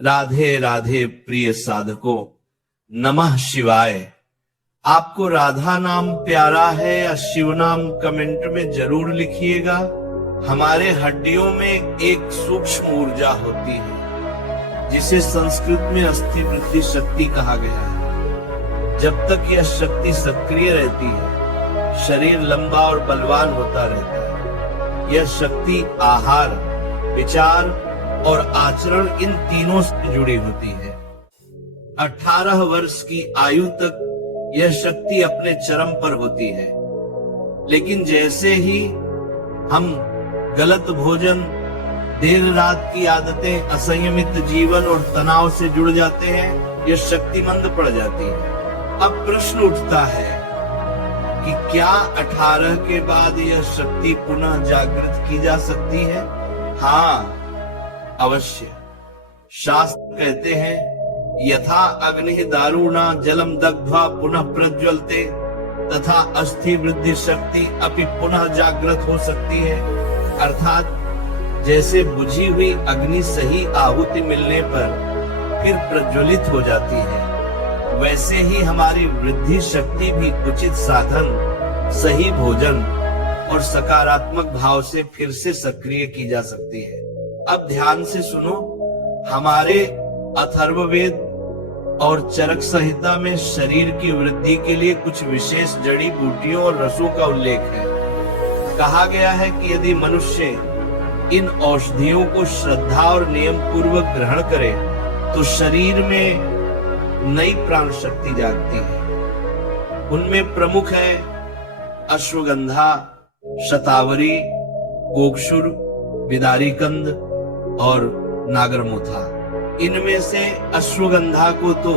राधे राधे प्रिय साधकों, नमः शिवाय। आपको राधा नाम प्यारा है या शिव नाम कमेंट में जरूर लिखिएगा। हमारे हड्डियों में एक सूक्ष्म ऊर्जा होती है जिसे संस्कृत में अस्थि वृद्धि शक्ति कहा गया है। जब तक यह शक्ति सक्रिय रहती है, शरीर लंबा और बलवान होता रहता है। यह शक्ति आहार, विचार और आचरण इन तीनों से जुड़ी होती है। 18 वर्ष की आयु तक यह शक्ति अपने चरम पर होती है, लेकिन जैसे ही हम गलत भोजन, देर रात की आदतें, असंयमित जीवन और तनाव से जुड़ जाते हैं, यह शक्ति मंद पड़ जाती है। अब प्रश्न उठता है कि क्या 18 के बाद यह शक्ति पुनः जागृत की जा सकती है? हाँ, अवश्य। शास्त्र कहते हैं, यथा अग्नि दारुणा जलम दग्ध्वा पुनः प्रज्वलते तथा अस्थि वृद्धि शक्ति अपि पुनः जागृत हो सकती है। अर्थात जैसे बुझी हुई अग्नि सही आहुति मिलने पर फिर प्रज्वलित हो जाती है, वैसे ही हमारी वृद्धि शक्ति भी उचित साधन, सही भोजन और सकारात्मक भाव से फिर से सक्रिय की जा सकती है। अब ध्यान से सुनो, हमारे अथर्ववेद और चरक संहिता में शरीर की वृद्धि के लिए कुछ विशेष जड़ी बूटियों और रसों का उल्लेख है। कहा गया है कि यदि मनुष्य इन औषधियों को श्रद्धा और नियम पूर्वक ग्रहण करे तो शरीर में नई प्राण शक्ति जागती है। उनमें प्रमुख है अश्वगंधा, शतावरी, गोक्षुर, बिदारीकंद और नागरमोथा। इनमें से अश्वगंधा को तो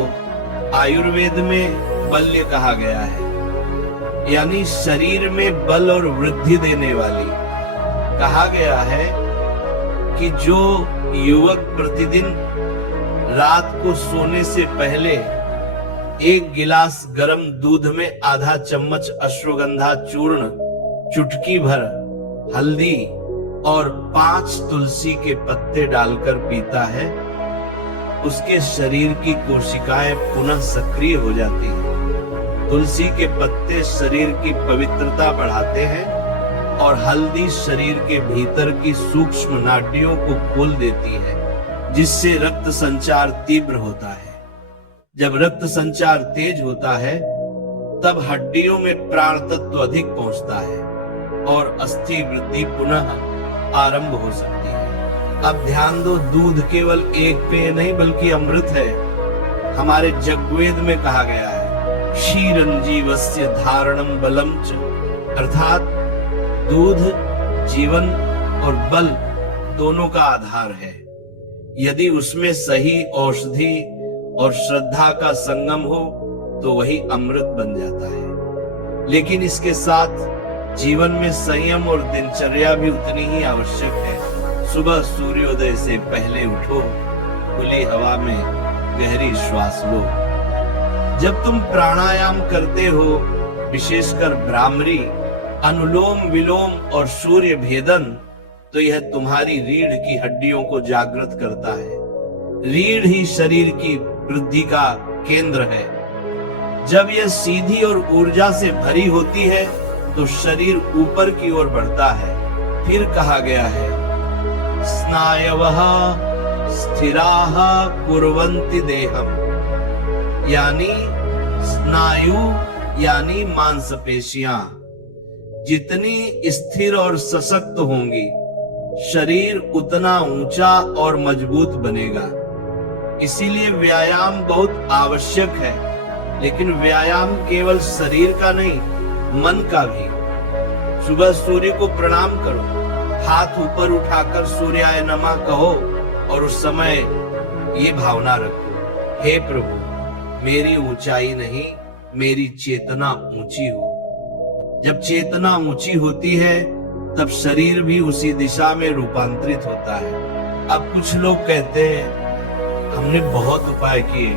आयुर्वेद में बल्य कहा गया है, यानी शरीर में बल और वृद्धि देने वाली। कहा गया है कि जो युवक प्रतिदिन रात को सोने से पहले 1 गिलास गर्म दूध में आधा चम्मच अश्वगंधा चूर्ण, चुटकी भर हल्दी और 5 तुलसी के पत्ते डालकर पीता है, उसके शरीर की कोशिकाएं पुनः सक्रिय हो जाती हैं। तुलसी के पत्ते शरीर की पवित्रता बढ़ाते हैं और हल्दी शरीर के भीतर की सूक्ष्म नाड़ियों को खोल देती है, जिससे रक्त संचार तीव्र होता है। जब रक्त संचार तेज होता है, तब हड्डियों में प्राण तत्व अधिक पहुंचता है और अस्थि वृद्धि पुनः आरंभ हो सकती है। अब ध्यान दो, दूध केवल एक पेय नहीं बल्कि अमृत है। हमारे जगवेद में कहा गया है, क्षीरं जीवस्य धारणं बलम च, अर्थात दूध जीवन और बल दोनों का आधार है। यदि उसमें सही औषधि और श्रद्धा का संगम हो तो वही अमृत बन जाता है। लेकिन इसके साथ जीवन में संयम और दिनचर्या भी उतनी ही आवश्यक है। सुबह सूर्योदय से पहले उठो, खुली हवा में गहरी श्वास लो। जब तुम प्राणायाम करते हो, विशेषकर भ्रामरी, अनुलोम विलोम और सूर्य भेदन, तो यह तुम्हारी रीढ़ की हड्डियों को जागृत करता है। रीढ़ ही शरीर की वृद्धि का केंद्र है। जब यह सीधी और ऊर्जा से भरी होती है तो शरीर ऊपर की ओर बढ़ता है। फिर कहा गया है, स्नायवः स्थिराः कुर्वन्ति देहम्, यानी स्नायु यानी मांसपेशियां जितनी स्थिर और सशक्त होंगी, शरीर उतना ऊंचा और मजबूत बनेगा। इसीलिए व्यायाम बहुत आवश्यक है, लेकिन व्यायाम केवल शरीर का नहीं, मन का भी। सुबह सूर्य को प्रणाम करो, हाथ ऊपर उठाकर सूर्याय नमः कहो और उस समय ये भावना रखो, हे प्रभु, मेरी ऊंचाई नहीं, मेरी चेतना ऊंची हो। जब चेतना ऊंची होती है तब शरीर भी उसी दिशा में रूपांतरित होता है। अब कुछ लोग कहते हैं, हमने बहुत उपाय किए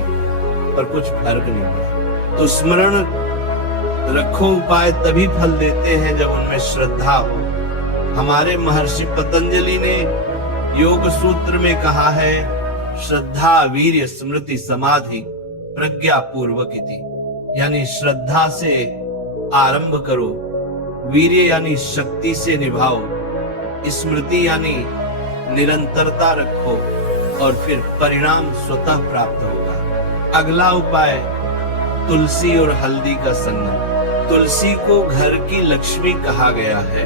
पर कुछ फर्क नहीं पड़ा। तो स्मरण रखो, उपाय तभी फल देते हैं जब उनमें श्रद्धा हो। हमारे महर्षि पतंजलि ने योग सूत्र में कहा है, श्रद्धा वीर्य स्मृति समाधि प्रज्ञा पूर्वक इति, यानी श्रद्धा से आरंभ करो, वीर्य यानी शक्ति से निभाओ, स्मृति यानी निरंतरता रखो, और फिर परिणाम स्वतः प्राप्त होगा। अगला उपाय तुलसी और हल्दी का संगम। तुलसी को घर की लक्ष्मी कहा गया है।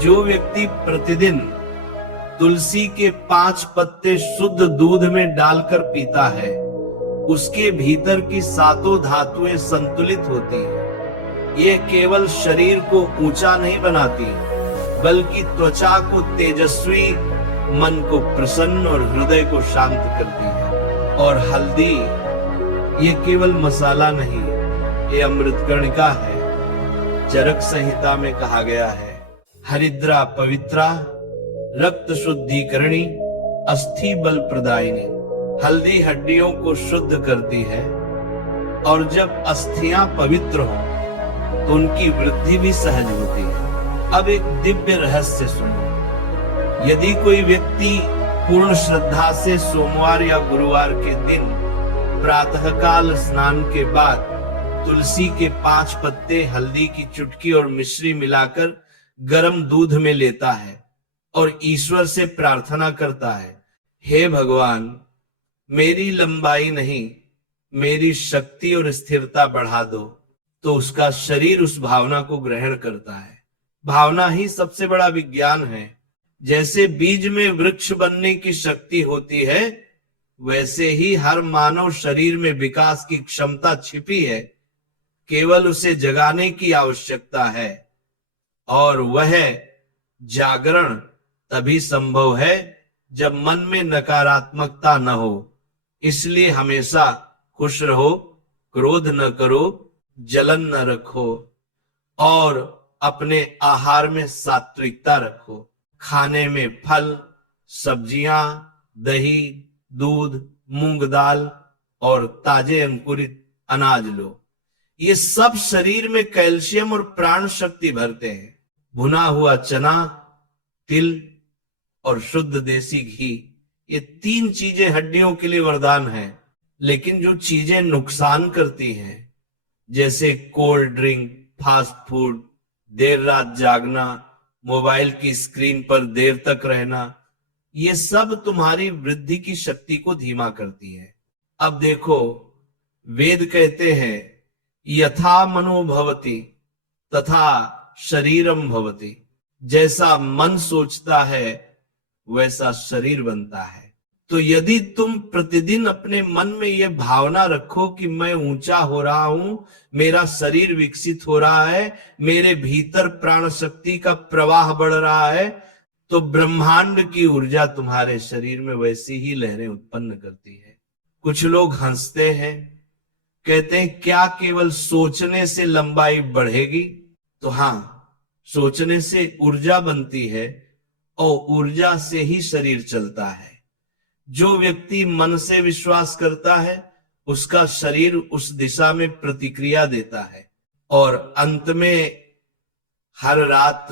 जो व्यक्ति प्रतिदिन तुलसी के 5 पत्ते शुद्ध दूध में डालकर पीता है, उसके भीतर की 7 धातुएं संतुलित होती हैं। ये केवल शरीर को ऊंचा नहीं बनाती, बल्कि त्वचा को तेजस्वी, मन को प्रसन्न और हृदय को शांत करती है। और हल्दी ये केवल मसाला नहीं, ये अमृतकणिका है। चरक संहिता में कहा गया है, हरिद्रा पवित्रा रक्त शुद्धिकरणी अस्थि बल प्रदायिनी। हल्दी हड्डियों को शुद्ध करती है, और जब अस्थियां पवित्र हो तो उनकी वृद्धि भी सहज होती है। अब एक दिव्य रहस्य सुनो। यदि कोई व्यक्ति पूर्ण श्रद्धा से सोमवार या गुरुवार के दिन प्रातःकाल स्नान के बाद तुलसी के 5 पत्ते, हल्दी की चुटकी और मिश्री मिलाकर गर्म दूध में लेता है और ईश्वर से प्रार्थना करता है, हे भगवान, मेरी लंबाई नहीं, मेरी शक्ति और स्थिरता बढ़ा दो, तो उसका शरीर उस भावना को ग्रहण करता है। भावना ही सबसे बड़ा विज्ञान है। जैसे बीज में वृक्ष बनने की शक्ति होती है, वैसे ही हर मानव शरीर में विकास की क्षमता छिपी है, केवल उसे जगाने की आवश्यकता है। और वह जागरण तभी संभव है जब मन में नकारात्मकता न हो। इसलिए हमेशा खुश रहो, क्रोध न करो, जलन न रखो, और अपने आहार में सात्विकता रखो। खाने में फल, सब्जियां, दही, दूध, मूंग दाल और ताजे अंकुरित अनाज लो। ये सब शरीर में कैल्शियम और प्राण शक्ति भरते हैं। भुना हुआ चना, तिल और शुद्ध देसी घी, ये 3 चीजें हड्डियों के लिए वरदान हैं। लेकिन जो चीजें नुकसान करती हैं, जैसे कोल्ड ड्रिंक, फास्ट फूड, देर रात जागना, मोबाइल की स्क्रीन पर देर तक रहना, ये सब तुम्हारी वृद्धि की शक्ति को धीमा करती है। अब देखो, वेद कहते हैं यथा मनो भवति तथा शरीरम भवति। जैसा मन सोचता है वैसा शरीर बनता है। तो यदि तुम प्रतिदिन अपने मन में यह भावना रखो कि मैं ऊंचा हो रहा हूं, मेरा शरीर विकसित हो रहा है, मेरे भीतर प्राण शक्ति का प्रवाह बढ़ रहा है, तो ब्रह्मांड की ऊर्जा तुम्हारे शरीर में वैसी ही लहरें उत्पन्न करती है। कुछ लोग हंसते हैं, कहते हैं क्या केवल सोचने से लंबाई बढ़ेगी? तो हाँ, सोचने से ऊर्जा बनती है और ऊर्जा से ही शरीर चलता है। जो व्यक्ति मन से विश्वास करता है, उसका शरीर उस दिशा में प्रतिक्रिया देता है, और अंत में हर रात